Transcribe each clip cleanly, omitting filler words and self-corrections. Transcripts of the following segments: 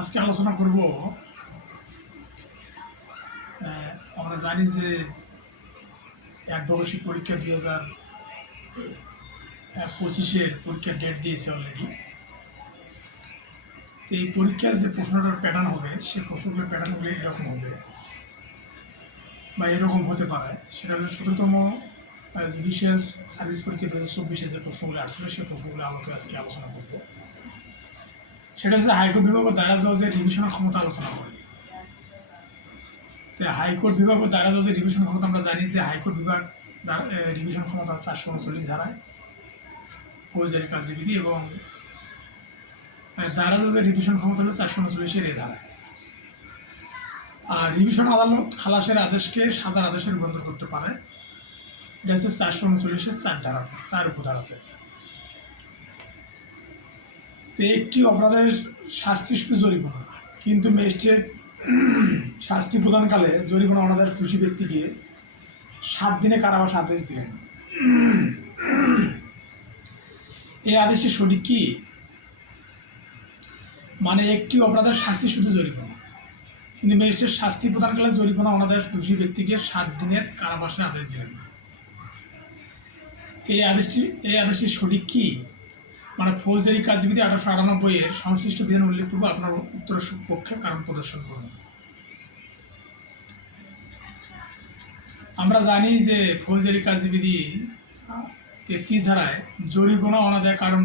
আজকে আলোচনা করব আমরা জানি যে অ্যাডভোকেসি পরীক্ষা 2025-এর পরীক্ষার ডেট দিয়েছে অলরেডি। তো এই পরীক্ষার যে প্রশ্নটার প্যাটার্ন হবে সেই প্রশ্নগুলোর প্যাটার্নগুলো এরকম হবে বা এরকম হতে পারে। সেটা হলো 17তম জুডিশিয়াল সার্ভিস পরীক্ষা 2024-এ যে প্রশ্নগুলো আসছিল সেই প্রশ্নগুলো আমাকে আজকে আলোচনা করব। সেটা হচ্ছে হাইকোর্ট বিভাগ ও দায়রা জজের রিভিশনের ক্ষমতা আলোচনা করে। তো হাইকোর্ট বিভাগ ও দায়রা জজের রিভিশন ক্ষমতা আমরা জানি যে হাইকোর্ট বিভাগ রিভিশন ক্ষমতা 439 ধারায় ফৌজদারি কার্যবিধি এবং দায়রা জজের রিভিশন ক্ষমতা হলো 439-এর এই ধারায়। আর রিভিশন আদালত খালাসের আদেশকে সাজার আদেশে রূপান্তর করতে পারে, এটা হচ্ছে 439-এর 4 ধারাতে, 4 উপধারাতে। তো একটি অপরাধের শাস্তি শুধু জরিমানা, কিন্তু ম্যাজিস্ট্রেট শাস্তি প্রদানকালে জরিমানা অনাদায় দোষী ব্যক্তিকে 7 দিনে কারাবাস আদেশ দিলেন। এই আদেশে সঠিক কি? মানে একটি অপরাধের শাস্তি শুধু জরিমানা, কিন্তু ম্যাজিস্ট্রেট শাস্তি প্রদানকালে জরিমানা অনাদায় দোষী ব্যক্তিকে 7 দিনের কারাবাসের আদেশ দিলেন। এই আদেশটি সঠিক কি? মানে ফৌজদারি কার্যবিধি 1898-এর সংশ্লিষ্ট বিধান উল্লেখপূর্বক আপনার উত্তর পক্ষে কারণ প্রদর্শন করুন। আমরা জানি যে ফৌজদারি কার্যবিধি 33 ধারায় জরিমানা অনাদায় কারণ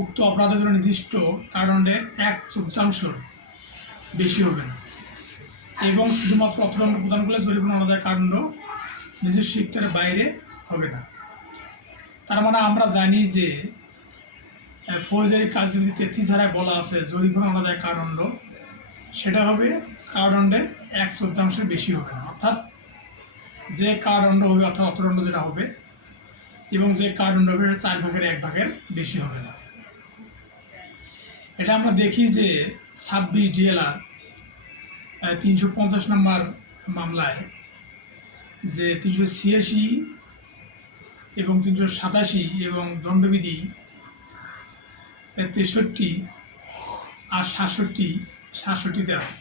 উক্ত অপরাধের জন্য নির্দিষ্ট কারণের 1/4 বেশি হবে না এবং শুধুমাত্র অর্থদণ্ড প্রদান করলে জরিমানা অনাদায় কারণ নিজস্ব ইখতিয়ারের বাইরে হবে না। তার মানে আমরা জানি যে ফৌজদারি কার্যবিধি 33 ধারায় বলা আছে জরিমানা অনাদায় কারণ সেটা হবে কারণের 1/4 বেশি হবে না, অর্থাৎ যে কারদণ্ড হবে অর্থাৎ অর্থদণ্ড যেটা হবে এবং যে কারদণ্ড হবে 4/1 বেশি হবে না। এটা আমরা দেখি যে 26 DLR 350 নম্বর মামলায় যে 386 এবং 387 এবং দণ্ডবিধি 63 আর 67তে আছে।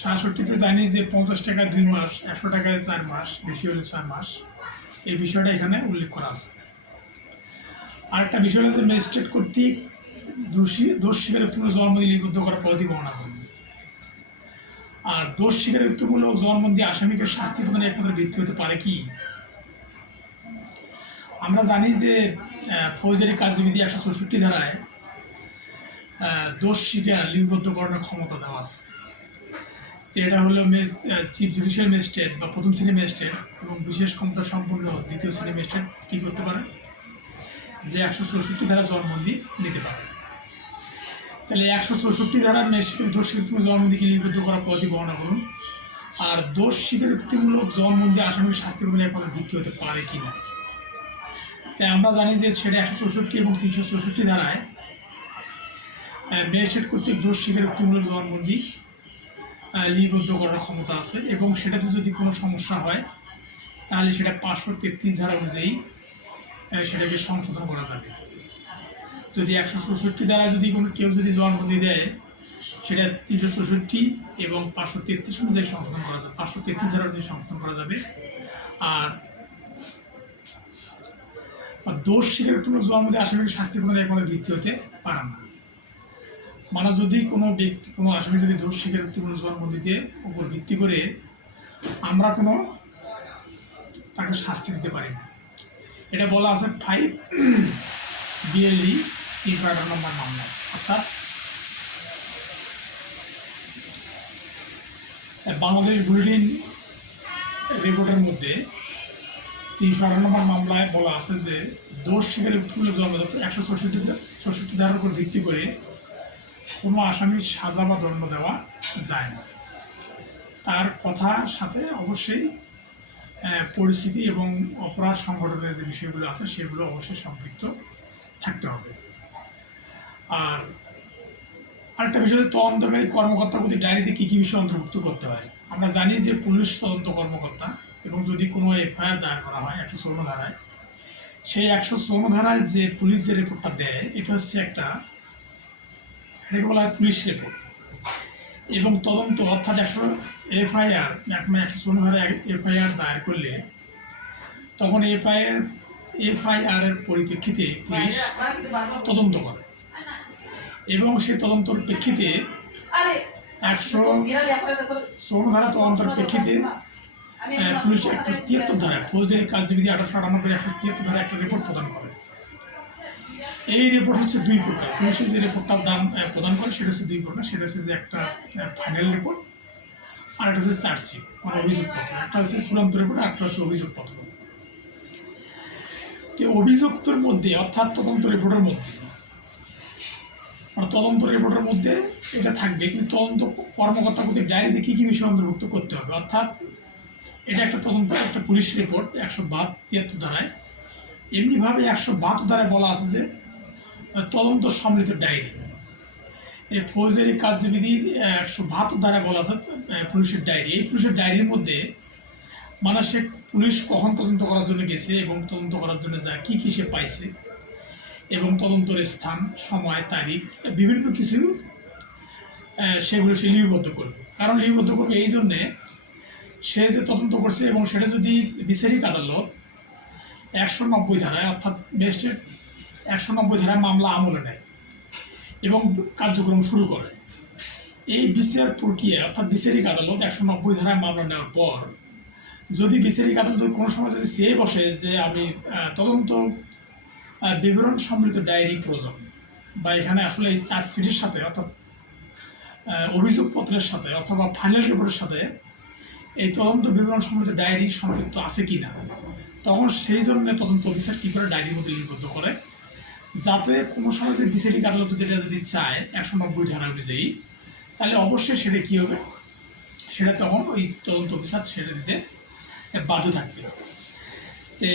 67তে জানি যে 50 টাকায় 2 মাস, 100 টাকায় 4 মাস, বেশি হলে 6 মাস, এই বিষয়টা এখানে উল্লেখ করা আছে। আরেকটা বিষয় হচ্ছে ম্যাজিস্ট্রেট কর্তৃক দোষ স্বীকারোক্তিমূলক জবানবন্দি লিপিবদ্ধ করার পদ্ধতি বর্ণনা করবে। আর দোষ স্বীকারোক্তিমূলক জবানবন্দি আসামিকে শাস্তি প্রদানের একমাত্র ভিত্তি হতে পারে কি? আমরা জানি যে ফৌজদারি কার্যবিধি 164 ধারায় দোষ স্বীকার লিপিবদ্ধকরণের ক্ষমতা দেওয়া আছে। এটা হলো চিফ জুডিশিয়াল ম্যাজিস্ট্রেট বা প্রথম শ্রেণী ম্যাজিস্ট্রেট এবং বিশেষ ক্ষমতা সম্পন্ন দ্বিতীয় শ্রেণী ম্যাজিস্ট্রেট কী করতে পারে? যে 164 ধারা জবানবন্দি নিতে পারে। তাহলে 164 ধারার ম্যাজিস্ট্রেট দোষ স্বীকারোক্তিমূলক জবানবন্দিকে লিপিবদ্ধ করার পদ্ধতি বর্ণনা করুন। আর দোষ স্বীকারোক্তিমূলক জবানবন্দি আসামির শাস্তি প্রদানের একমাত্র ভিত্তি হতে পারে কি না? তাই আমরা জানি যে সেটা 164 এবং 364 ধারায় ম্যাজিস্ট্রেট কর্তৃক দোষ স্বীকারোক্তিমূলক জবানবন্দি লিপিবদ্ধ করার ক্ষমতা আছে এবং সেটাতে যদি কোনো সমস্যা হয় তাহলে সেটা 533 ধারা অনুযায়ী সেটাকে সংশোধন করা যাবে। যদি 164 ধারা যদি কেউ যদি জবানবন্দি দেয় সেটা 364 এবং 533 অনুযায়ী সংশোধন করা যাবে, 533 ধারা অনুযায়ী সংশোধন করা যাবে। আর দোষ স্বীকারোক্তিমূলক জবানবন্দি আসামিকে শাস্তি প্রদানের একমাত্র ভিত্তি হতে পারে না। মানে যদি কোনো ব্যক্তি কোনো আসামি যদি দোষ স্বীকারোক্তিমূলক জবানবন্দিতে উপর ভিত্তি করে আমরা তাকে শাস্তি দিতে পারি না। এটা বলা আছে 5 BLE 318 নম্বর মামলায়। অর্থাৎ বাংলাদেশ বুলেটিন রিপোর্টের মধ্যে 318 নম্বর মামলায় বলা আছে যে দোষ স্বীকারোক্তিমূলক জবানবন্দি 164 ধারার উপর ভিত্তি করে কোনো আসামির সাজা বা দণ্ড দেওয়া যায় না। তার কথার সাথে অবশ্যই পরিস্থিতি এবং অপরাধ সংগঠনের যে বিষয়গুলো আছে সেগুলো অবশ্যই সম্পৃক্ত থাকতে হবে। আর আরেকটা বিষয় হচ্ছে তদন্তকারী কর্মকর্তার প্রতি ডায়েরিতে কী কী বিষয় অন্তর্ভুক্ত করতে হয়। আমরা জানি যে পুলিশ তদন্ত কর্মকর্তা এবং যদি কোনো FIR দায়ের করা হয় 154 ধারায় সেই 154 ধারায় যে পুলিশ যে রিপোর্টটা দেয় এটা হচ্ছে একটা রেগুলার পুলিশ রিপোর্ট এবং তদন্ত, অর্থাৎ 100 এফআইআর 154 ধারায় এফআইআর দায়ের করলে তখন এফআইআরের পরিপ্রেক্ষিতে পুলিশ তদন্ত করে এবং সেই তদন্তর প্রেক্ষিতে 154 ধারা তদন্তের প্রেক্ষিতে পুলিশ 173 ধারায় ফৌজদারি কার্যবিধি 1898 173 ধারায় একটা রিপোর্ট প্রদান করে। এই রিপোর্ট হচ্ছে দুই প্রকার। পুলিশের যে রিপোর্টটার দাম প্রদান করে সেটা হচ্ছে দুই প্রকার। সেটা হচ্ছে যে একটা ফাইনাল রিপোর্ট আর একটা হচ্ছে চার্জশিট মানে অভিযোগপত্র। একটা হচ্ছে চূড়ান্ত রিপোর্ট আর একটা হচ্ছে অভিযোগপত্র। তো অভিযোগের মধ্যে অর্থাৎ তদন্ত রিপোর্টের মধ্যে এটা থাকবে, কিন্তু তদন্ত কর্মকর্তা প্রতি ডায়েরিতে কী কী বিষয় অন্তর্ভুক্ত করতে হবে। অর্থাৎ এটা একটা তদন্ত, একটা পুলিশ রিপোর্ট 172 ধারায়। এমনিভাবে 172 ধারায় বলা আছে যে তদন্ত সম্মিলিত ডায়েরি। এই ফৌজদারি কার্যবিধির 172 ধারায় বলা আছে পুলিশের ডায়েরি। এই পুলিশের ডায়েরির মধ্যে মানে সে পুলিশ কখন তদন্ত করার জন্য গেছে এবং তদন্ত করার জন্য যা কী কী সে পাইছে এবং তদন্তের স্থান, সময়, তারিখ, বিভিন্ন কিছু সেগুলো সে লিপিবদ্ধ করবে। কারণ লিপিবদ্ধ করবে এই জন্যে, সে যে তদন্ত করছে এবং সেটা যদি বিচারিক আদালত 190 ধারায় অর্থাৎ ম্যাজিস্ট্রেট 190 ধারায় মামলা আমলে নেয় এবং কার্যক্রম শুরু করে, এই বিচার প্রক্রিয়া অর্থাৎ বিচারিক আদালত 190 ধারায় মামলা নেওয়ার পর যদি বিচারিক আদালত কোনো সময় যদি চেয়ে বসে যে আমি তদন্ত বিবরণ সম্মিলিত ডায়েরি প্রয়োজন, বা এখানে আসলে এই চার্জশিটের সাথে অর্থাৎ অভিযোগপত্রের সাথে অথবা ফাইনাল রিপোর্টের সাথে এই তদন্ত বিবরণ সম্মিলিত ডায়েরি সম্পৃক্ত আছে কি না, তখন সেই জন্য তদন্ত অফিসার কী করে ডায়েরির মধ্যে লিপিবদ্ধ করে, যাতে কোনো সময় যদি বিচারিক আদালত যেটা যদি চায় 190 ধারা অনুযায়ী, তাহলে অবশ্যই সেটা কী হবে, সেটা তখন ওই তদন্ত অফিসার সেটা দিতে বাধ্য থাকবে। তো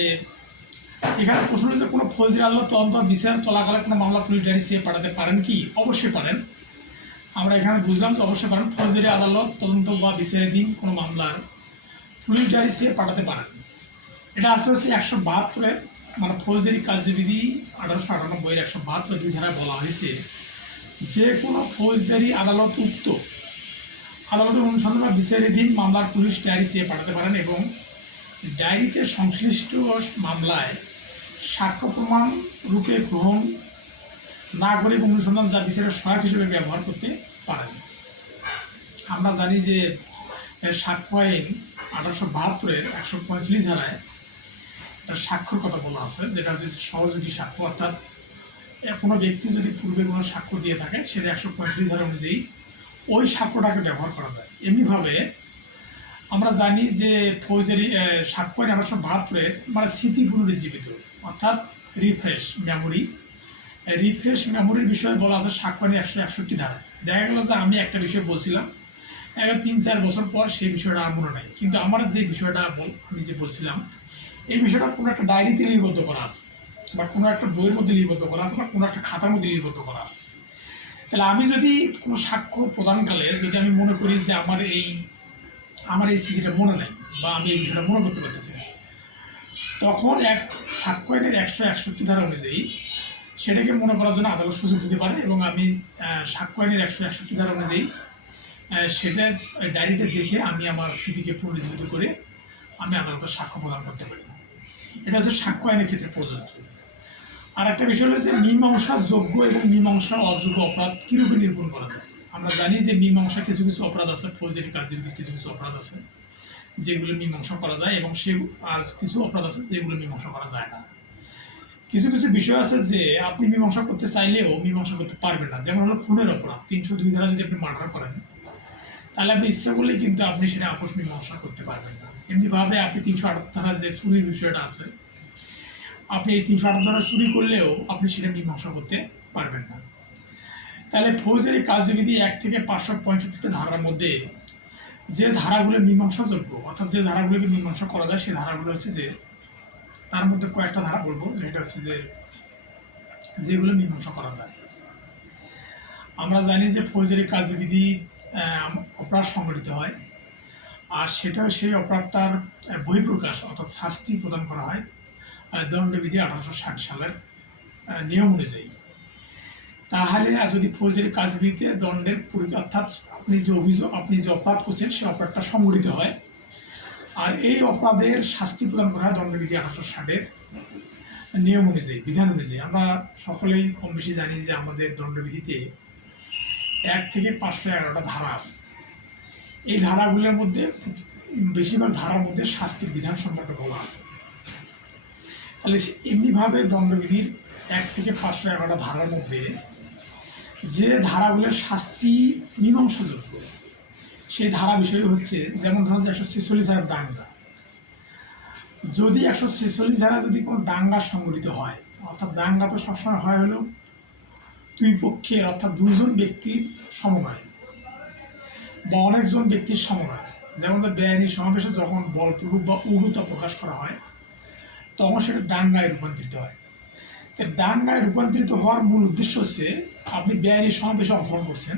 এখানে প্রশ্ন হচ্ছে কোনো ফৌজদারি আদালত তদন্ত বিচার চলাকালে কোনো মামলা পুলিশ ডায়েরি চেয়ে পাঠাতে পারেন কি? অবশ্যই পারেন। আমরা এখানে বুঝলাম যে অবশ্যই পারেন। ফৌজদারি আদালত তদন্ত বা বিচারাধীন কোনো মামলার পুলিশ ডায়েরি চেয়ে পাঠাতে পারেন। এটা আসলে হচ্ছে 172 মানে ফৌজদারি কার্যবিধি 1898 172 দুই ধারায় বলা হয়েছে যে কোনো ফৌজদারি আদালত উক্ত আদালতের অনুসন্ধান বা বিচারাধীন মামলার পুলিশ ডায়েরি চেয়ে পাঠাতে পারেন এবং ডায়েরিতে সংশ্লিষ্ট মামলায় সাক্ষ্য প্রমাণ রূপে গ্রহণ না করে এবং অনুসন্ধান যা বিচারের সহায়ক হিসেবে ব্যবহার করতে পারেন। আমরা জানি যে সাক্ষ্য আইন 1872 145 ধারায় একটা সাক্ষ্যর কথা বলা আছে, যেটা হচ্ছে সহযোগী সাক্ষ্য। অর্থাৎ কোনো ব্যক্তি যদি পূর্বে কোনো সাক্ষ্য দিয়ে থাকে সেটা 145 ধারা অনুযায়ী ওই সাক্ষ্যটাকে ব্যবহার করা যায়। এমনিভাবে আমরা জানি যে ফৌজদারি সাক্ষ্য আইন 1872 মানে স্মৃতি পুনরুজ্জীবিত অর্থাৎ রিফ্রেশ মেমোরির বিষয়ে বলা আছে সাক্ষ্য আইনের 161 ধারা। দেখা গেল যে আমি একটা বিষয় বলছিলাম, 3-4 বছর পর সেই বিষয়টা আর মনে নাই, কিন্তু আমার যে বিষয়টা আমি যে বলছিলাম এই বিষয়টা কোনো একটা ডায়েরিতে লিপিবদ্ধ করা আছে বা কোনো একটা বইয়ের মধ্যে লিপিবদ্ধ করা আছে বা কোনো একটা খাতার মধ্যে লিপিবদ্ধ করা আছে। তাহলে আমি যদি কোনো সাক্ষ্য প্রদানকালে যদি আমি মনে করি যে আমার এই স্মৃতিটা মনে নেই বা আমি এই বিষয়টা মনে করতে পারতেছি না, তখন সাক্ষ্য আইনের 161 ধারা অনুযায়ী সেটাকে মনে করার জন্য আদালত সুযোগ দিতে পারে এবং আমি সাক্ষ্য আইনের 161 ধারা অনুযায়ী সেটা ডায়েরিটা দেখে আমি আমার স্মৃতিকে পুনরুজ্জীবিত করে আমি আদালতের সাক্ষ্য প্রদান করতে পারি। এটা হচ্ছে সাক্ষ্য আইনের ক্ষেত্রে প্রযোজ্য। আর একটা বিষয় হচ্ছে মীমাংসা যোগ্য এবং মীমাংসা অযোগ্য অপরাধ কীরূপে নিরূপণ করা যায়। আমরা জানি যে মীমাংসা কিছু অপরাধ আছে, ফৌজদারি কার্যবিধির কিছু অপরাধ আছে যেগুলো মীমাংসা করা যায় এবং আর কিছু অপরাধ আছে যেগুলো মীমাংসা করা যায় না। কিছু বিষয় আছে যে আপনি মীমাংসা করতে চাইলেও মীমাংসা করতে পারবেন না। যেমন হলো খুনের অপরাধ 302 ধারা যদি আপনি মার্ডার করেন তাহলে আপনি ইচ্ছা করলেই কিন্তু আপনি সেটা আপোষ মীমাংসা করতে পারবেন না। এমনিভাবে আপনি 378 ধারা যে চুরির বিষয়টা আছে, আপনি এই 378 ধারা চুরি করলেও আপনি সেটা মীমাংসা করতে পারবেন না। তাহলে ফৌজদারি কার্যবিধি 1 থেকে 565 ধারার মধ্যে যে ধারাগুলো মীমাংসাযোগ্য অর্থাৎ যে ধারাগুলোকে মীমাংসা করা যায় সেই ধারাগুলো হচ্ছে যে তার মধ্যে কয়েকটা ধারা বলবো যেটা হচ্ছে যে যেগুলো মীমাংসা করা যায়। আমরা জানি যে ফৌজদারি কার্যবিধি অপরাধ সংঘটিত হয় আর সেটা সেই অপরাধটার বহিঃপ্রকাশ অর্থাৎ শাস্তি প্রদান করা হয় দণ্ডবিধি 1860 সালের নিয়ম অনুযায়ী। তাহলে যদি ফৌজদারি কাজবিধিতে দণ্ডের অর্থাৎ আপনি যে অপরাধ করছেন সে অপরাধটা সংঘটিত হয়, আর এই অপরাধের শাস্তি প্রদান করা হয় দণ্ডবিধি 1860 নিয়ম অনুযায়ী, বিধান অনুযায়ী। আমরা সকলেই কম বেশি জানি যে আমাদের দণ্ডবিধিতে 1 থেকে 511টা ধারা আছে। এই ধারাগুলোর মধ্যে বেশিরভাগ ধারার মধ্যে শাস্তির বিধান সম্পর্কে বলা আছে। তাহলে এমনিভাবে দণ্ডবিধির 1 থেকে 511টা ধারার মধ্যে যে ধারাগুলোর শাস্তি মীমাংসাযোগ্য সেই ধারা বিষয় হচ্ছে, যেমন ধরুন যে 146 ধারার দাঙ্গা। যদি 146 ধারা যদি কোনো দাঙ্গা সংঘটিত হয়, অর্থাৎ দাঙ্গা তো সবসময় হয় হলো দুই পক্ষের অর্থাৎ দুইজন ব্যক্তির সমন্বয় বা অনেকজন ব্যক্তির সমন্বয়। যেমন বেআইনি সমাবেশে যখন বলপ্রয়োগ বা উগ্রতা প্রকাশ করা হয় তখন সেটা দাঙ্গায় রূপান্তরিত হয়। তো দাঙ্গায় রূপান্তরিত হওয়ার মূল উদ্দেশ্য হচ্ছে আপনি বেআইনি সমাবেশে অংশগ্রহণ করছেন,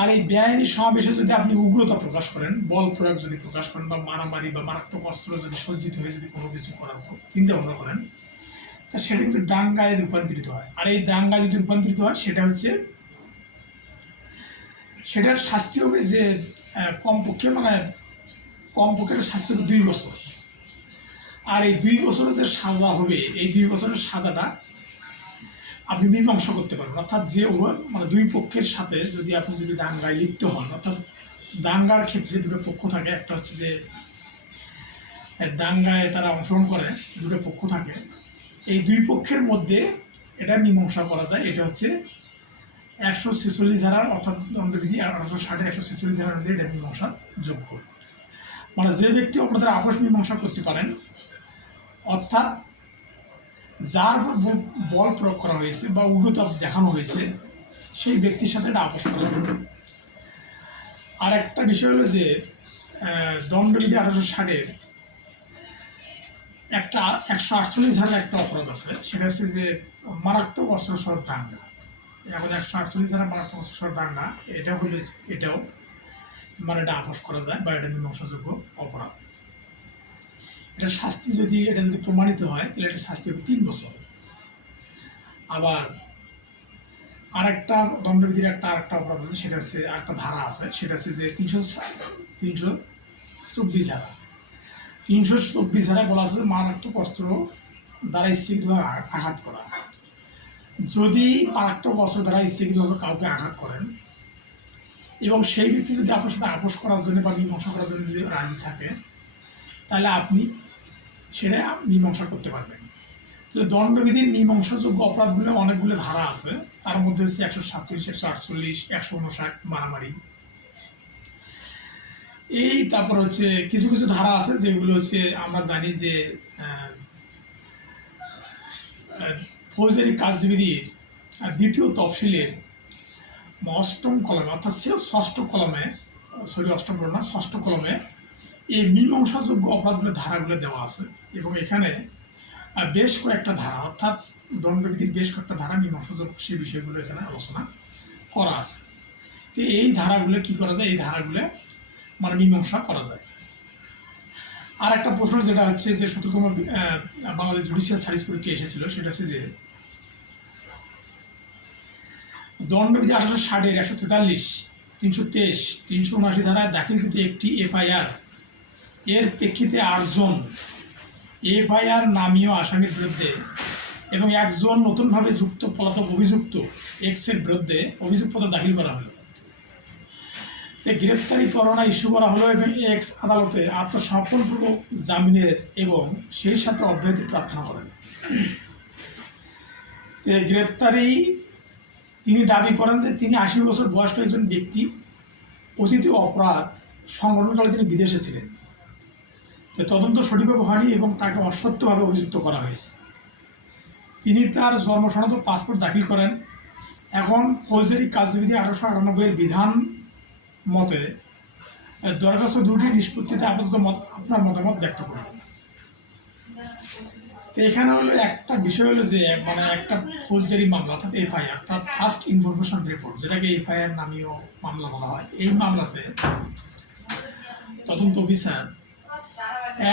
আর এই বেআইনি সমাবেশে যদি আপনি উগ্রতা প্রকাশ করেন, বল প্রয়োগ যদি প্রকাশ করেন বা মারামারি বা মারাত্মক অস্ত্র যদি সজ্জিত হয়ে যদি কোনো কিছু করার চিন্তা ভাবনা করেন, তা সেটা কিন্তু দাঙ্গায় রূপান্তরিত হয়। আর এই দাঙ্গায় যদি রূপান্তরিত হয় সেটার শাস্তি হবে যে কমপক্ষে শাস্তি হবে 2 বছর। আর এই 2 বছরের যে সাজা হবে, এই 2 বছরের সাজাটা আপনি মীমাংসা করতে পারবেন। অর্থাৎ যে দুই পক্ষের সাথে যদি আপনি দাঙ্গায় লিপ্ত হন, অর্থাৎ দাঙ্গার ক্ষেত্রে দুটো পক্ষ থাকে, একটা হচ্ছে যে দাঙ্গায় তারা অংশগ্রহণ করে, দুটো পক্ষ থাকে, এই দুই পক্ষের মধ্যে এটা মীমাংসা করা যায়। এটা হচ্ছে 146 ধারার অর্থাৎ দণ্ডবিধি 1860 146 ধারার অনুযায়ী এটা মীমাংসা যোগ্য। যে ব্যক্তি আপনাদের আপোষ মীমাংসা করতে পারেন, অর্থাৎ যার উপর বল প্রয়োগ করা হয়েছে বা উগ্রতা দেখানো হয়েছে সেই ব্যক্তির সাথে এটা আপোষ করা যাবে। আর একটা বিষয় হলো যে দণ্ডবিধি 1860 একটা 148 ধারার একটা অপরাধ আছে, সেটা হচ্ছে যে মারাত্মক অস্ত্রসহ দাঙ্গা। এখন 148 ধারা মারাত্মক অস্ত্রসহ দাঙ্গা, এটাও এটা আপোষ করা যায় বা এটা মীমাংসাযোগ্য অপরাধ। এটা শাস্তি যদি প্রমাণিত হয় তাহলে এটা শাস্তি হবে 3 বছর। আবার আরেকটা দণ্ডবিধির আরেকটা অপরাধ আছে, সেটা হচ্ছে আরেকটা ধারা আছে, সেটা হচ্ছে যে 324 ধারা। 324 ধারায় বলা আছে মারাত্মক অস্ত্র দ্বারা ইচ্ছাকৃতভাবে আঘাত করা। যদি মারাত্মক অস্ত্র দ্বারা ইচ্ছাকৃতভাবে কাউকে আঘাত করেন এবং সেই ব্যক্তি যদি আপনার সাথে আপোষ করার জন্য বা মীমাংসা করার জন্য যদি রাজি থাকে, তাহলে আপনি সেটা মীমাংসা করতে পারবেন। তাহলে দণ্ডবিধির মীমাংসাযোগ্য অপরাধগুলো অনেকগুলো ধারা আছে, তার মধ্যে হচ্ছে 147, 148, 159 মারামারি। তারপর হচ্ছে কিছু কিছু ধারা আছে যেগুলো হচ্ছে আমরা জানি যে ফৌজদারি কাজবিধির 2য় তফসিলের 8ম কলমে, অর্থাৎ 6ষ্ঠ কলমে, অষ্টম না 6ষ্ঠ কলমে এই মীমাংসাযোগ্য অপরাধগুলোর ধারাগুলো দেওয়া আছে। এবং এখানে বেশ কয়েকটা ধারা, অর্থাৎ দণ্ডবিধির বেশ কয়েকটা ধারা মীমাংসাযোগ্য সেই বিষয়গুলো এখানে আলোচনা করা আছে। তো এই ধারাগুলো কী করা যায়, এই ধারাগুলো মীমাংসা করা যায়। আর একটা প্রশ্ন যেটা হচ্ছে যে 17তম বাংলাদেশ জুডিশিয়াল সার্ভিস পরীক্ষা এসেছিল, সেটা হচ্ছে যে দণ্ডবিধি 1860 143, 323, 379 ধারায় দাখিলকৃত একটি FIR এর প্রেক্ষিতে 8 জন FIR নামীয় আসামির বিরুদ্ধে এবং 1 জন নতুনভাবে যুক্ত পলাতক অভিযুক্ত এক্সের বিরুদ্ধে অভিযোগপত্র দাখিল করা হলো। গ্রেপ্তারি পরোয়ানা ইস্যু করা হলো এবং এক্স আদালতে আত্মসমর্পণপূর্বক জামিনের এবং সেই সাথে অব্যাহতি প্রার্থনা করেন। গ্রেপ্তারি তিনি দাবি করেন যে তিনি 80 বছর বয়স্ক একজন ব্যক্তি, অতীতে অপরাধ সংঘটনকালে তিনি বিদেশে ছিলেন, তদন্ত সঠিকভাবে হয়নি এবং তাকে অসত্যভাবে অভিযুক্ত করা হয়েছে। তিনি তার জন্ম সনদ ও পাসপোর্ট দাখিল করেন। এখন ফৌজদারি কাজবিধি 1898 এর বিধান মতে দরখাস্ত দুটি নিষ্পত্তিতে আপাতত আপনার মতামত ব্যক্ত করুন। তো এখানে হলো একটা বিষয় হলো যে একটা ফৌজদারি মামলা, অর্থাৎ FIR, অর্থাৎ ফার্স্ট ইনফরমেশন রিপোর্ট, যেটাকে FIR নামীয় মামলা বলা হয়। এই মামলাতে তদন্ত অফিসার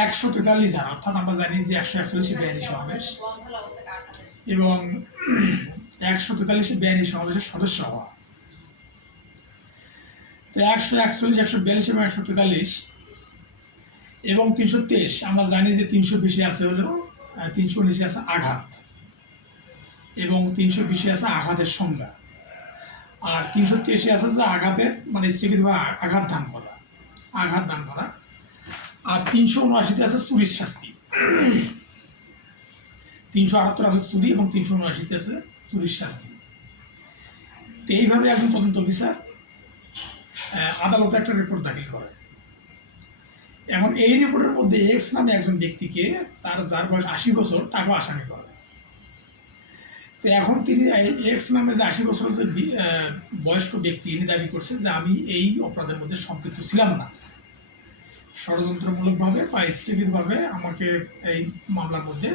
143 ধারা, অর্থাৎ আমরা জানি যে 141 বেআইনি সমাবেশ এবং 143 বেআইনি সমাবেশের সদস্য হওয়া। তো 141, 142 এবং 143 এবং 323 আমরা জানি যে 320 আছে হলো 319 আছে আঘাত এবং 320 আছে আঘাতের সংজ্ঞা, আর 383 আছে যে আঘাতের মানে ইচ্ছাকৃতভাবে আঘাত দান করা, আর 379 আছে চুরির শাস্তি। 378 আছে চুরি এবং 379 আছে চুরির শাস্তি। তো এইভাবে একজন তদন্ত অফিসার আদালতে একটা রিপোর্ট দাখিল করে। এখন এই রিপোর্টের মধ্যে এক্স নামে একজন ব্যক্তিকে, যার বয়স 80 বছর, তাকেও আসামি করে। তো এখন তিনি এক্স নামে যে 80 বছর যে বয়স্ক ব্যক্তি, ইনি দাবি করছে যে আমি এই অপরাধের মধ্যে সম্পৃক্ত ছিলাম না, ষড়যন্ত্রমূলকভাবে বা ইচ্ছাকৃতভাবে আমাকে এই মামলার মধ্যে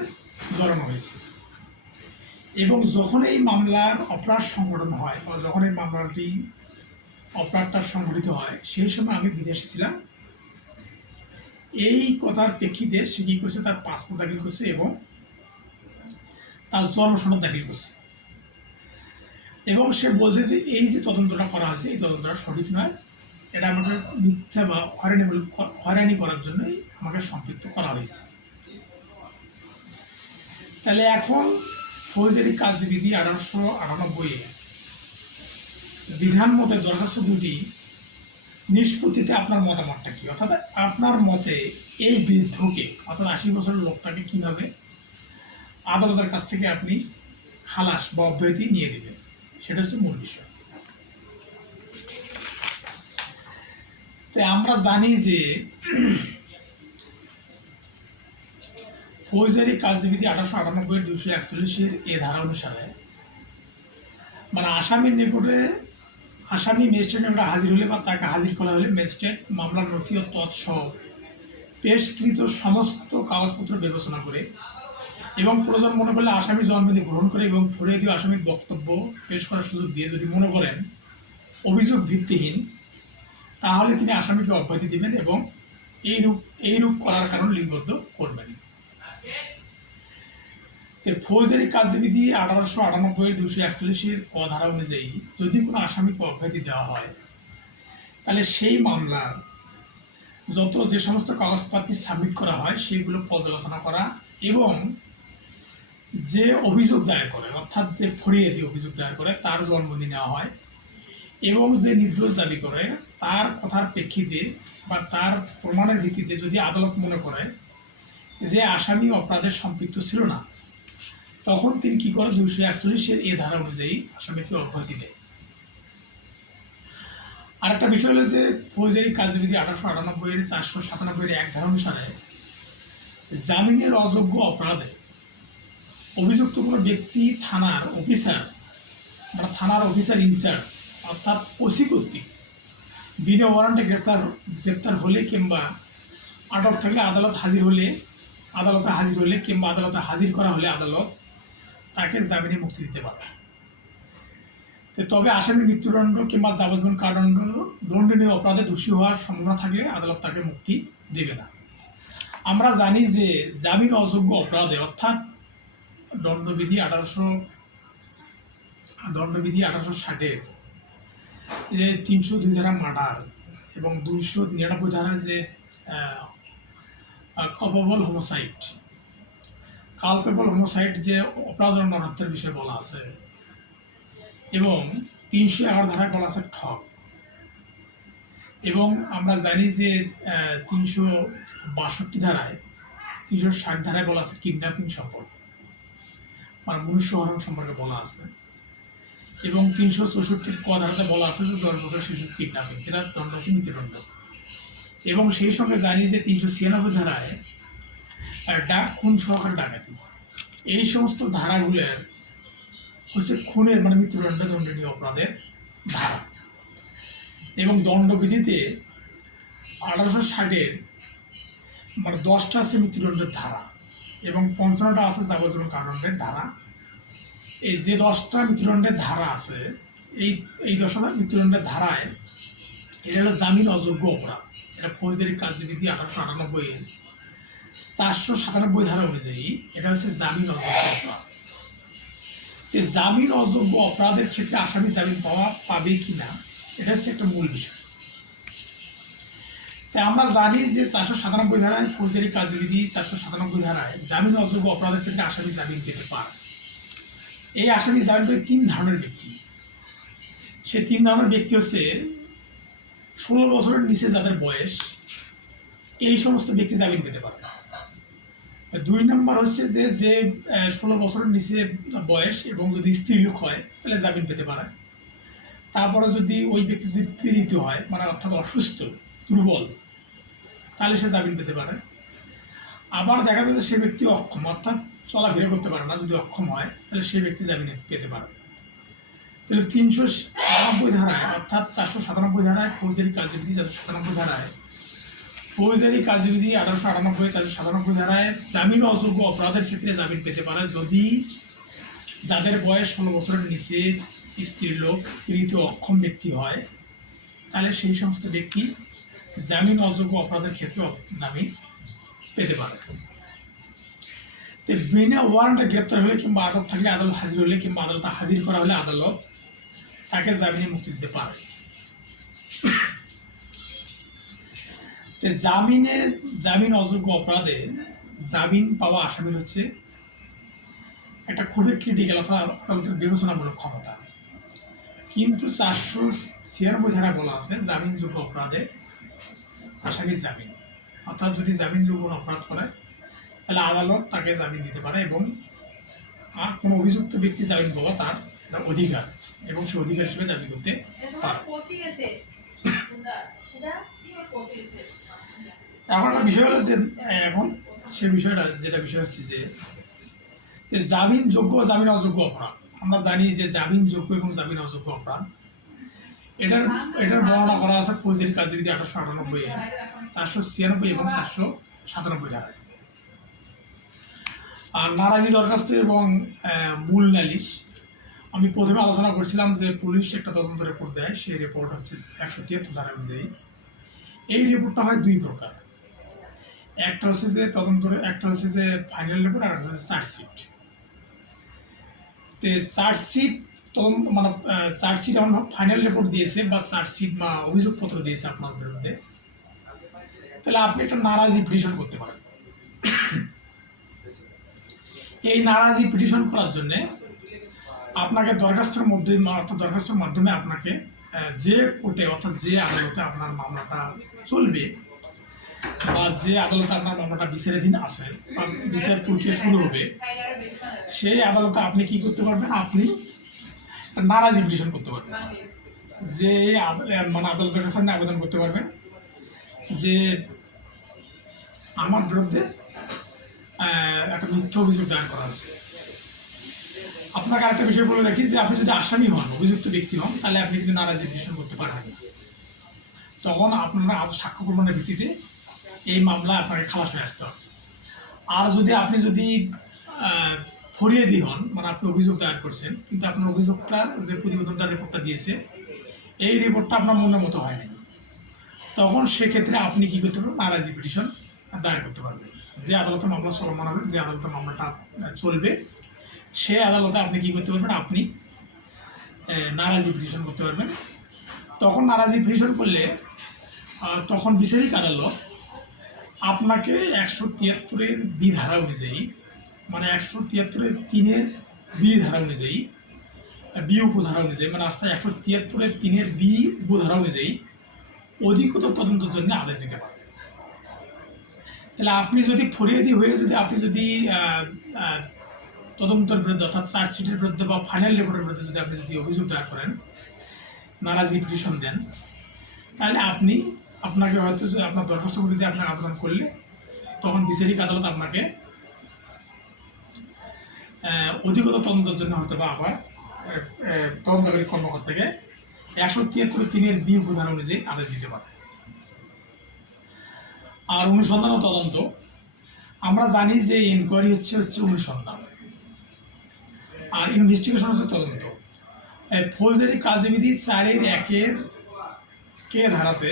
জড়ানো হয়েছে। এবং যখন এই মামলার অপরাধ সংগঠন হয় বা যখন এই অপরাধটা সংঘটিত হয়, সেই সময় আমি বিদেশে ছিলাম। এই কথার প্রেক্ষিতে সে কী করছে, তার পাসপোর্ট দাখিল করছে এবং তার জন্মসনদ দাখিল করছে এবং সে বলছে যে এই যে তদন্তটা করা হয়েছে এই তদন্তটা সঠিক নয়, এটা আমাকে মিথ্যা বা হয়রানি করার জন্যই আমাকে সম্পৃক্ত করা হয়েছে। তাহলে এখন ফৌজদারি কার্যবিধি 1898 বিধান মতে দরখাস্ত দুটি নিষ্পত্তিতে আপনার মতামতটা কি? অর্থাৎ আপনার মতে এই বৃদ্ধকে, অর্থাৎ 80 বছরের লোকটাকে কীভাবে আদালতের কাছ থেকে আপনি খালাস বা অব্যাহতি নিয়ে দেবেন, সেটা হচ্ছে মূল বিষয়। তো আমরা জানি যে ফৌজদারি কার্যবিধি 1898 241 এ ধারা অনুসারে মানে আসামির নিকটে ম্যাজিস্ট্রেট নিকটে হাজির হলে বা তাকে হাজির করা হলে ম্যাজিস্ট্রেট মামলার নথি ও তৎসহ পেশকৃত সমস্ত কাগজপত্র বিবেচনা করে এবং প্রয়োজন মনে করলে আসামির জবানবন্দি গ্রহণ করে এবং ফরিয়াদি আসামির বক্তব্য পেশ করার সুযোগ দিয়ে যদি মনে করেন অভিযোগ ভিত্তিহীন, তাহলে তিনি আসামিকে অব্যাহতি দেবেন এবং এইরূপ করার কারণ লিপিবদ্ধ করবেন। ফৌজদারি কার্যবিধি 1898 241 ক ধারা অনুযায়ী যদি কোনো আসামিকে অব্যাহতি দেওয়া হয়, তাহলে সেই মামলার যে সমস্ত কাগজপাতি সাবমিট করা হয় সেগুলো পর্যালোচনা করা এবং যে অভিযোগ দায়ের করে, অর্থাৎ যে ফরিয়াদি অভিযোগ দায়ের করে তার জবানবন্দি নেওয়া হয় এবং যে নির্দোষ দাবি করে তার কথার প্রেক্ষিতে বা তার প্রমাণের ভিত্তিতে যদি আদালত মনে করে যে আসামি অপরাধের সম্পৃক্ত ছিল না, তখন তিনি কী করে 241 এ ধারা অনুযায়ী আসামিকে অব্যাহতি দেয়। আরেকটা বিষয় হলো যে ফৌজদারি কার্যবিধি 1898 497 এক ধারা অনুসারে জামিনের অযোগ্য অপরাধে অভিযুক্ত কোনো ব্যক্তি থানার অফিসার ইনচার্জ অর্থাৎ ওসি কর্তৃক বিনা ওয়ারেন্টে গ্রেপ্তার হলে কিংবা আটক থাকলে আদালতে হাজির হলে কিংবা আদালতে হাজির করা হলে আদালত তাকে জামিনে মুক্তি দিতে পারে। তবে আসামির মৃত্যুদণ্ড কিংবা যাবজ্জীবন কারাদণ্ড দণ্ডনীয় অপরাধে দোষী হওয়ার সম্ভাবনা থাকলে আদালত তাকে মুক্তি দেবে না। আমরা জানি যে জামিন অযোগ্য অপরাধে অর্থাৎ দণ্ডবিধি 1860 যে 302 ধারা মার্ডার এবং 299 ধারা যে কালপেবল হোমোসাইড যে অপরাধজনক নরহত্যার বিষয়ে বলা আছে এবং 311 ধারায় বলা আছে ঠক, এবং আমরা জানি যে 362 ধারায় 360 ধারায় বলা আছে কিডন্যাপিং সম্পর্কে মানে মনুষ্যহরণ সম্পর্কে বলা আছে এবং 364 ক ধারাতে বলা আছে যে 10 বছর শিশু কিডন্যাপিং, যেটা দণ্ড আছে মৃত্যুদণ্ড। এবং সেই সঙ্গে জানি যে 396 ধারায় খুন সহকারে ডাকাতি, এই সমস্ত ধারাগুলোর হচ্ছে খুনের মানে মৃত্যুদণ্ড দণ্ডনীয় অপরাধের ধারা। এবং দণ্ডবিধিতে 1860 মানে 10টা আছে মৃত্যুদণ্ডের ধারা এবং 55টা আছে যাবজ্জীবন কারাদণ্ডের ধারা। এই যে 10টা মৃত্যুদণ্ডের ধারা আছে এই 10টা মৃত্যুদণ্ডের ধারায় এটা হলো জামিন অযোগ্য অপরাধ। এটা ফৌজদারি কার্যবিধি 1898 497 ধারা অনুযায়ী এটা হচ্ছে জামিন অযোগ্য অপরাধ। জামিন অযোগ্য অপরাধের ক্ষেত্রে আসামি জামিন পাবে কিনা এটা হচ্ছে একটা মূল বিষয়। তাই আমরা জানি যে 497 ধারায় ফৌজদারি কার্যবিধি 497 ধারায় জামিন অযোগ্য অপরাধের ক্ষেত্রে আসামি জামিন পেতে পারে। এই আসামি জামিন পেতে 3 ধরনের ব্যক্তি। সে 3 ধরনের ব্যক্তি হচ্ছে 16 বছরের নিচে যাদের বয়স, এই সমস্ত ব্যক্তি জামিন পেতে পারে। 2 নম্বর হচ্ছে যে 16 বছরের নিচে বয়স এবং যদি স্ত্রীলোক হয় তাহলে জামিন পেতে পারে। তারপরে যদি ওই ব্যক্তি যদি পীড়িত হয়, মানে অর্থাৎ অসুস্থ, দুর্বল, তাহলে সে জামিন পেতে পারে। আবার দেখা যায় যে সে ব্যক্তি অক্ষম, অর্থাৎ চলাফেরা করতে পারে না, যদি অক্ষম হয় তাহলে সে ব্যক্তি জামিন পেতে পারে। তাহলে 397 ধারায় অর্থাৎ 497 ধারায় ফৌজদারি কার্যবিধি 497 ধারায় ফৌজদারি কার্যবিধি 1898 497 ধারায় জামিন অযোগ্য অপরাধের ক্ষেত্রে জামিন পেতে পারে যদি যাদের বয়স 16 বছরের নিচে, স্ত্রীলোক, পীড়িত, অক্ষম ব্যক্তি হয়, তাহলে সেই সমস্ত ব্যক্তি জামিন অযোগ্য অপরাধের ক্ষেত্রে জামিন পেতে পারে। তো বিনা ওয়ারেন্টে গ্রেপ্তার হলে কিংবা আটক থাকলে আদালত হাজির হলে কিংবা আদালতে হাজির করা হলে আদালত তাকে জামিনে মুক্তি দিতে পারে। তো জামিন অযোগ্য অপরাধে জামিন পাওয়া আসামির হচ্ছে একটা খুবই ক্রিটিক্যাল অথবা আদালতের বিবেচনামূলক ক্ষমতা। কিন্তু 496 ধারা বলা আছে জামিনযোগ্য অপরাধে আসামির জামিন, অর্থাৎ যদি জামিনযোগ্য অপরাধ করে তাহলে আদালত তাকে জামিন দিতে পারে এবং আর কোনো অভিযুক্ত ব্যক্তি জামিন পাওয়া তার অধিকার এবং সে অধিকার হিসেবে দাবি করতে পারে। এখন একটা বিষয় হলো যে এখন সে বিষয়টা যেটা বিষয় হচ্ছে যে জামিনযোগ্য জামিন অযোগ্য অপরাধ। আমরা জানি যে জামিনযোগ্য এবং জামিন অযোগ্য অপরাধ এটার বর্ণনা করা আছে ফৌজদারি কার্যবিধি 1898, 496 এবং 497 ধারায়। আর নারাজি দরখাস্ত এবং মূল নালিশ আমি প্রথমে আলোচনা করছিলাম যে পুলিশ একটা তদন্ত রিপোর্ট দেয়, সেই রিপোর্ট হচ্ছে 173 ধারা অনুযায়ী। এই রিপোর্টটা হয় 2 প্রকার, একটা হচ্ছে যে একটা হচ্ছে যে ফাইনাল রিপোর্ট আর একটা হচ্ছে চার্জশিট। তো চার্জশিট তদন্ত মানে চার্জশিট এমন ফাইনাল রিপোর্ট দিয়েছে বা চার্জশিট বা অভিযোগপত্র দিয়েছে আপনার বিরুদ্ধে, তাহলে আপনি একটা নারাজি পিটিশন করতে পারেন। এই নারাজি পিটিশন করার জন্যে আপনাকে দরখাস্তের মাধ্যমে আপনাকে যে কোর্টে অর্থাৎ যে আদালতে আপনার মামলাটা চলবে বা যে আদালতে আপনার মামলাটা বিচারাধীন আছে বা বিচার প্রক্রিয়া শুরু হবে, সেই আদালতে আপনি কি করতে পারবেন, আপনি নারাজি পিটিশন করতে পারবেন। যে মানে আদালতের কাছে আপনি আবেদন করতে পারবেন যে আমার বিরুদ্ধে একটা মিথ্যা অভিযোগ দায়ের করা হচ্ছে। আপনাকে আরেকটা বিষয় বলে রাখি যে আপনি যদি আসামি হন, অভিযুক্ত ব্যক্তি হন, তাহলে আপনি কিন্তু নারাজি পিটিশন করতে পারবেন না। তখন আপনারা সাক্ষ্য প্রমাণের ভিত্তিতে এই মামলা আপনাকে খালাস হয়ে আসতে হবে। আর আপনি যদি ফরিয়াদি হন, মানে আপনি অভিযোগ দায়ের করছেন কিন্তু আপনার অভিযোগটার যে প্রতিবেদনটার রিপোর্টটা দিয়েছে এই রিপোর্টটা আপনার মনের মতো হয়নি, তখন সেক্ষেত্রে আপনি কী করতে পারবেন, নারাজি পিটিশন দায়ের করতে পারবেন। যে আদালতে মামলা চলমান হবে, যে আদালতে মামলাটা চলবে, সে আদালতে আপনি কী করতে পারবেন, আপনি নারাজি পিটিশন করতে পারবেন। তখন নারাজি পিটিশন করলে তখন বিচারিক আদালত আপনাকে 173-এর বি ধারা অনুযায়ী, মানে 173-এর 3 ধারা অনুযায়ী, বি উপধারা অনুযায়ী, মানে আস্তে 173-এর বি উপধারা অনুযায়ী অধিকতর তদন্তের জন্য আদেশ দিতে পারেন। তাহলে আপনি যদি ফরিয়াদি হয়ে আপনি যদি তদন্তের বিরুদ্ধে অর্থাৎ চার্জশিটের বিরুদ্ধে বা ফাইনাল রিপোর্টের বিরুদ্ধে আপনি যদি অভিযোগ দায়ের করেন, নারাজি পিটিশন দেন, তাহলে আপনাকে হয়তো আপনার দরখাস্ত যদি আপনার আবেদন করলে তখন বিচারিক আদালত আপনাকে অধিকতর তদন্তের জন্য হয়তো বা আবার তদন্তকারী কর্মকর্তাকে 173-এর বি উপধারা অনুযায়ী আদেশ দিতে পারে। আর অনুসন্ধান ও তদন্ত, আমরা জানি যে ইনকোয়ারি হচ্ছে অনুসন্ধান আর ইনভেস্টিগেশন হচ্ছে তদন্ত। ফৌজদারি কার্যবিধি 4-1 কে ধারাতে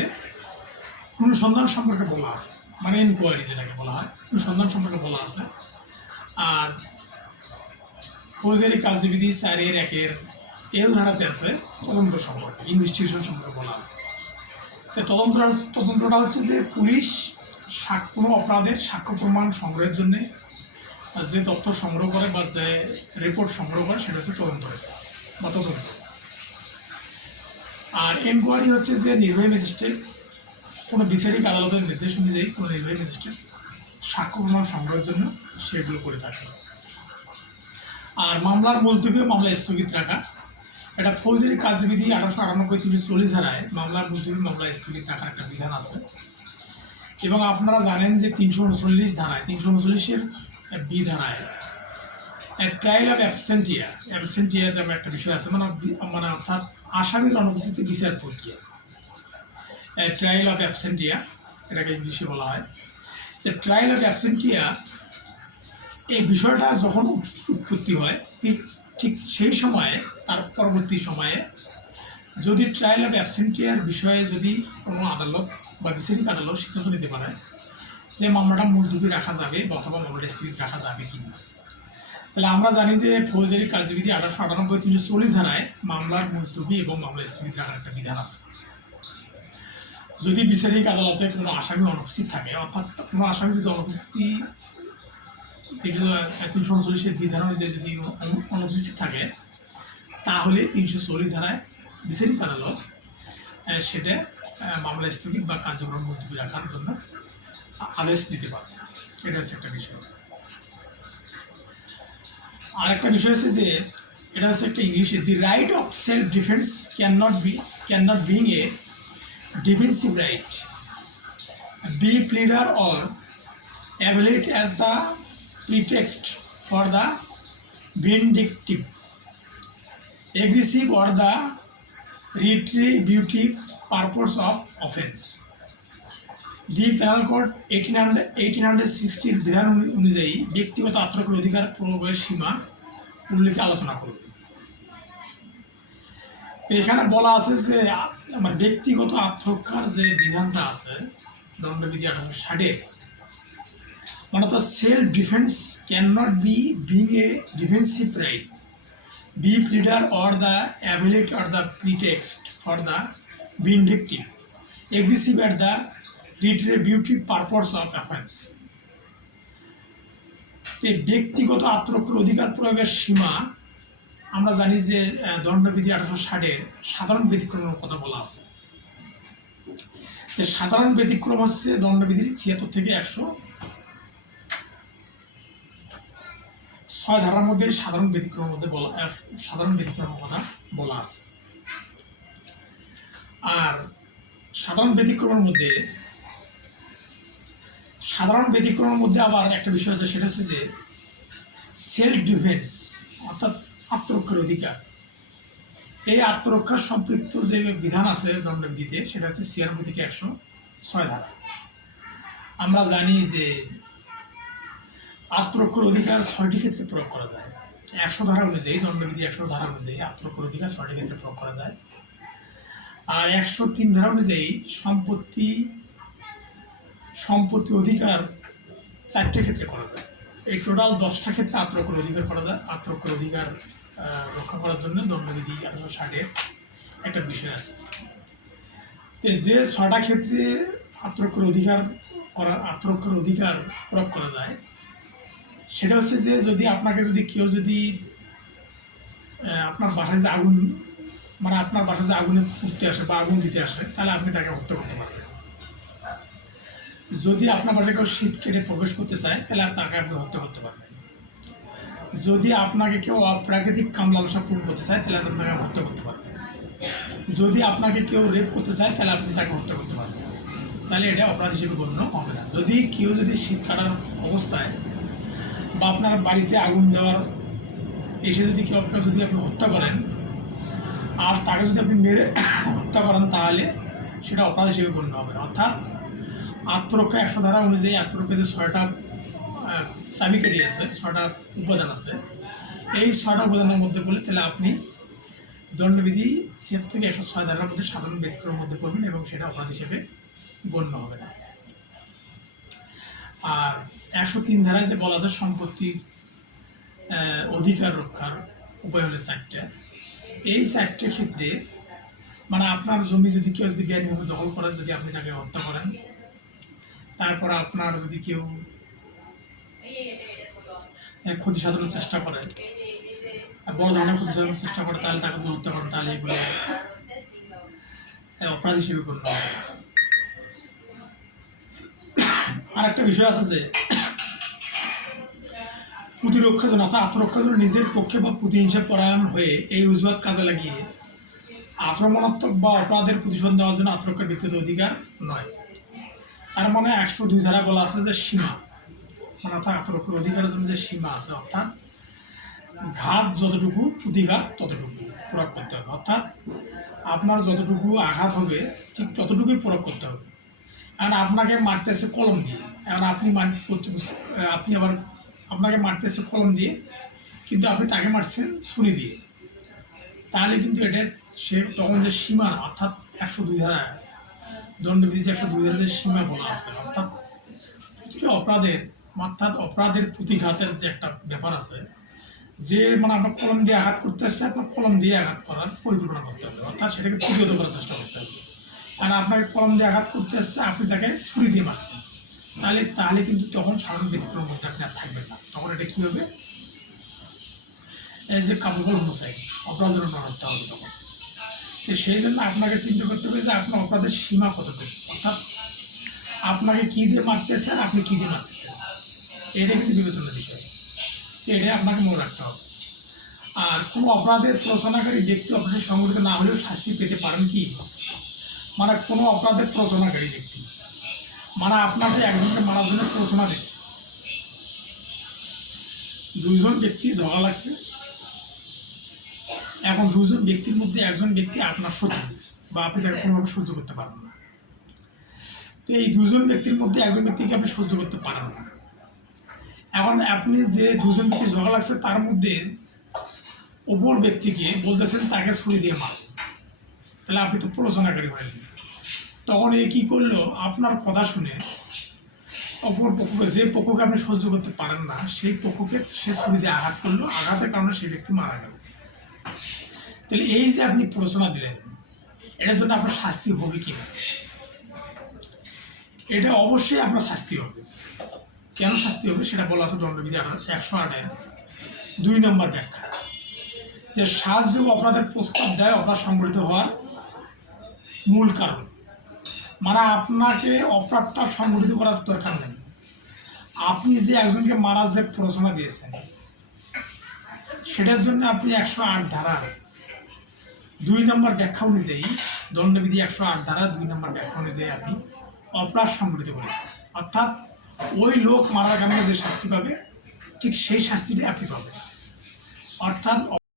অনুসন্ধান সম্পর্কে বলা আছে। মানে ইনকোয়ারি যেটাকে বলা হয়, অনুসন্ধান সম্পর্কে বলা আছে। আর ফৌজদারি কার্যবিধি 4-1 এল ধারাতে আছে তদন্ত সম্পর্কে, ইনভেস্টিগেশন সম্পর্কে বলা আছে। তদন্তটা হচ্ছে যে পুলিশ কোনো অপরাধের সাক্ষ্য প্রমাণ সংগ্রহের জন্যে যে তথ্য সংগ্রহ করে বা যে রিপোর্ট সংগ্রহ করে সেটা হচ্ছে তদন্ত বা তদন্ত। আর এনকোয়ারি হচ্ছে যে নির্বাহী ম্যাজিস্ট্রেট কোনো বিচারিক আদালতের নির্দেশ অনুযায়ী কোনো নির্বাহী ম্যাজিস্ট্রেট সাক্ষ্য প্রমাণ সংগ্রহের জন্য সেগুলো করে থাকে। আর মামলার মুলতবি মামলা স্থগিত রাখা, এটা ফৌজদারি কার্যবিধি 1898-340 ধারায় মামলার মুলতবি মামলা স্থগিত রাখার একটা বিধান আছে। এবং আপনারা জানেন যে 339 ধারায় 339-এর বি ধারায় ট্রায়াল অফ অ্যাবসেন্টিয়া নামে একটা বিষয় আছে, মানে অর্থাৎ আসামির অনুপস্থিতি বিচার প্রক্রিয়া, ট্রায়াল অফ অ্যাবসেন্টিয়া এটাকে ইংলিশে বলা হয়। যে ট্রায়াল অফ অ্যাবসেন্টিয়া এই বিষয়টা যখন উৎপত্তি হয় ঠিক সেই সময়ে, তার পরবর্তী সময়ে যদি ট্রায়াল অফ অ্যাবসেন্টিয়ার বিষয়ে যদি কোনো আদালত বা বিচারিক আদালত সিদ্ধান্ত নিতে পারে যে মামলাটা মুলতবি রাখা যাবে অথবা মামলাটা স্থগিত রাখা যাবে কি না, তাহলে আমরা জানি যে ফৌজদারি কার্যবিধি 1898-340 ধারায় মামলার মুলতবি এবং মামলা স্থগিত রাখার একটা বিধান আছে। যদি বিচারিক আদালতে কোনো আসামি অনুপস্থিত থাকে, অর্থাৎ কোনো আসামি যদি অনুপস্থিতি 339-এর বিধান অনুযায়ী যদি অনুপস্থিত থাকে, তাহলে 340 ধারায় বিচারিক আদালত সেটা মামলা স্থগিত বা কার্যক্রম মুলতবি রাখার জন্য আদেশ দিতে পারে। এটা হচ্ছে একটা বিষয়। আর একটা বিষয় হচ্ছে যে এটা হচ্ছে একটা ইংলিশে, the right of self defence cannot being a defensive right, be pleader or availed as the pretext for the vindictive, aggressive or the retributive purpose of offence. The Penal Code 1860 বিধান অনুযায়ী ব্যক্তিগত আত্মরক্ষার অধিকার প্রয়োগের সীমা উল্লেখে আলোচনা করব। এখানে বলা আছে যে আমার ব্যক্তিগত আত্মরক্ষার যে বিধানটা আছে দণ্ডবিধি 1860-এর, মানে the self-defense cannot be being a defensive right, be pleader or the availed or the pretext for the vindictive, aggressive at the retributive purpose of offence. ব্যক্তিগত আত্মরক্ষার অধিকার প্রয়োগের সীমা আমরা জানি যে দণ্ডবিধি 1860-এর সাধারণ ব্যতিক্রমের কথা বলা আছে। সাধারণ ব্যতিক্রম হচ্ছে দণ্ডবিধির 76 থেকে 106 ধারার মধ্যে সাধারণ ব্যতিক্রমের কথা বলা আছে। আর সাধারণ ব্যতিক্রমের মধ্যে আবার একটা বিষয় আছে, সেটা হচ্ছে যে সেলফ ডিফেন্স অর্থাৎ আত্মরক্ষার অধিকার। এই আত্মরক্ষার সম্পৃক্ত যে বিধান আছে দণ্ডবিধিতে সেটা হচ্ছে 96 থেকে 106 ধারা। আমরা জানি যে আত্মরক্ষার অধিকার 6টি ক্ষেত্রে প্রয়োগ করা যায়। 100 ধারা অনুযায়ী দণ্ডবিধি 100 ধারা অনুযায়ী আত্মরক্ষার অধিকার 6টি ক্ষেত্রে প্রয়োগ করা যায়। আর 103 ধারা অনুযায়ী সম্পত্তি অধিকার 4টে ক্ষেত্রে করা যায়। এই টোটাল 10টা ক্ষেত্রে আত্মরক্ষার অধিকার করা যায়। আত্মরক্ষার অধিকার রক্ষা করার জন্য দণ্ডবিধি 1860-এর একটা বিষয় আছে। তো যে 6টা ক্ষেত্রে আত্মরক্ষার অধিকার প্রয়োগ করা যায় সেটা হচ্ছে যে কেউ যদি আপনার বাসায় যে আগুনে পুড়তে আসে বা আগুন দিতে আসে, তাহলে আপনি তাকে হত্যা করতে পারবেন। যদি আপনার বাসায় কেউ শীত কেটে প্রবেশ করতে চায়, তাহলে তাকে আপনি হত্যা করতে পারবেন। যদি আপনাকে কেউ অপ্রাকৃতিক কাম লালসা পূরণ করতে চায়, তাহলে আপনি তাকে হত্যা করতে পারবেন। যদি আপনাকে কেউ রেপ করতে চায়, তাহলে আপনি তাকে হত্যা করতে পারবেন। তাহলে এটা অপরাধ হিসেবে গণ্য হবে না। কেউ যদি শীত কাটার অবস্থায় বা আপনার বাড়িতে আগুন দেওয়ার এসে যদি আপনি হত্যা করেন আর তাকে যদি আপনি মেরে হত্যা করেন, তাহলে সেটা অপরাধ হিসেবে গণ্য হবে না। অর্থাৎ আত্মরক্ষা 100 ধারা অনুযায়ী আত্মরক্ষা যে 6টা চাবিকাঠি আছে, 6টা উপাদান আছে, এই 6টা উপাদানের মধ্যে পড়লে তাহলে আপনি দণ্ডবিধি 76 থেকে 106 ধারার মধ্যে সাধারণ ব্যতিক্রমের মধ্যে পড়বেন এবং সেটা অপরাধ হিসেবে গণ্য হবে না। আর 103 ধারায় যে বলা আছে সম্পত্তির অধিকার রক্ষার উপায় হলো 4টা। এই 4টার ক্ষেত্রে মানে আপনার জমি যদি কেউ যদি বেআইনিভাবে দখল করেন, যদি আপনি তাকে হত্যা করেন, তারপর আপনার যদি কেউ ক্ষতি সাধনের চেষ্টা করে, বড় ধরনের ক্ষতি সাধনের চেষ্টা করে, তাহলে তাকে যদি হত্যা করেন, তাহলে এগুলো অপরাধ হিসেবে গণ্য হবে। আর একটা বিষয় আছে যে প্রতিরক্ষার জন্য অর্থাৎ আত্মরক্ষার জন্য নিজের পক্ষে বা প্রতিহিংসা পরায়ণ হয়ে এই অজুহাত কাজে লাগিয়ে আক্রমণাত্মক বা অপরাধের প্রতিশোধ দেওয়ার জন্য আত্মরক্ষার ব্যক্তিগত অধিকার নয়। তার মানে 102 ধারা বলা আছে যে সীমা, মানে অর্থাৎ আত্মরক্ষার অধিকারের জন্য যে সীমা আছে, অর্থাৎ ঘাত যতটুকু প্রতিঘাত ততটুকু প্রয়োগ করতে হবে। অর্থাৎ আপনার যতটুকু আঘাত হবে ঠিক ততটুকুই প্রয়োগ করতে হবে। কারণ আপনাকে মারতেছে কলম দিয়ে, এখন আপনি আবার আপনাকে মারতেছে কলম দিয়ে, কিন্তু আপনি তাকে মারছেন ছুরি দিয়ে, তাহলে কিন্তু এটা সে তখন যে সীমা, অর্থাৎ 102 ধারা দণ্ডবিধি 102 ধারা যে সীমা বলা আছে, অর্থাৎ প্রতিটি অপরাধের অপরাধের প্রতিঘাতের যে একটা ব্যাপার আছে, যে মানে আপনার কলম দিয়ে আঘাত করতে আসছে, আপনার কলম দিয়ে আঘাত করার পরিকল্পনা করতে হবে, অর্থাৎ সেটাকে প্রতিহত করার চেষ্টা করতে হবে। কারণ আপনাকে কলম দিয়ে আঘাত করতে আসছে, আপনি তাকে ছুরি দিয়ে মারছেন, তাহলে কিন্তু তখন সাধারণ ব্যক্তির মধ্যে আপনি আর থাকবেন না। তখন এটা কী হবে, এই যে কাবুল হোসাইন অপরাধের হত্যা হবে তখন। তো সেই জন্য আপনাকে চিন্তা করতে হবে যে আপনার অপরাধের সীমা কতটুকু, অর্থাৎ আপনাকে কী দিয়ে মারতেছেন, আপনি কী দিয়ে মারতেছেন, এটা কিন্তু বিবেচনার বিষয়, এটা আপনাকে মনে রাখতে হবে। আর কোনো অপরাধের প্ররোচনাকারী ব্যক্তি অপরাধী সংগঠিত না হলেও শাস্তি পেতে পারেন কি, মানে কোনো অপরাধের প্ররোচনাকারী ব্যক্তি মানে আপনাকে একজনকে মারার জন্য প্ররোচনা দিচ্ছে, 2 জন ব্যক্তি ঝগড়া লাগছে, এখন 2 জন ব্যক্তির মধ্যে একজন ব্যক্তি আপনার শত্রু বা আপনি তাকে কোনোভাবে সহ্য করতে পারবেন না। তো এই 2 জন ব্যক্তির মধ্যে একজন ব্যক্তিকে আপনি সহ্য করতে পারেন না। এখন আপনি যে 2 জন ব্যক্তি ঝগড়া লাগছে তার মধ্যে অপর ব্যক্তিকে বলতেছেন তাকে ছুরি দিয়ে মার, তাহলে আপনি তো প্ররোচনাকারী হলেন। তখন এ কী করলো, আপনার কথা শুনে অপর পক্ষকে, যে পক্ষকে আপনি সহ্য করতে পারেন না, সেই পক্ষকে সে ছুরি দিয়ে আঘাত করলো, আঘাতের কারণে সেই ব্যক্তি মারা গেল। তাহলে এই যে আপনি প্ররোচনা দিলেন, এটার জন্য আপনার শাস্তি হবে কি না, এটা অবশ্যই আপনার শাস্তি হবে। কেন শাস্তি হবে সেটা বলা আছে দণ্ডবিধি 108 2 নম্বর ব্যাখ্যা, যে সাহায্য অপরাধের প্রস্তাব দেয় অপরাধ সংগঠিত হওয়ার মূল কারণ, মানে আপনাকে অপরাধটা সংগঠিত করার দরকার নেই, আপনি যে একজনকে মারার যে প্ররোচনা দিয়েছেন সেটার জন্য আপনি 108 ধারার 2 নম্বর ব্যাখ্যা অনুযায়ী, দণ্ডবিধি 108 ধারা 2 নম্বর ব্যাখ্যা অনুযায়ী আপনি অপরাধ সংগঠিত করেছেন। অর্থাৎ ওই লোক মারার কারণে যে শাস্তি পাবে ঠিক সেই শাস্তিটাই আপনি পাবেন। অর্থাৎ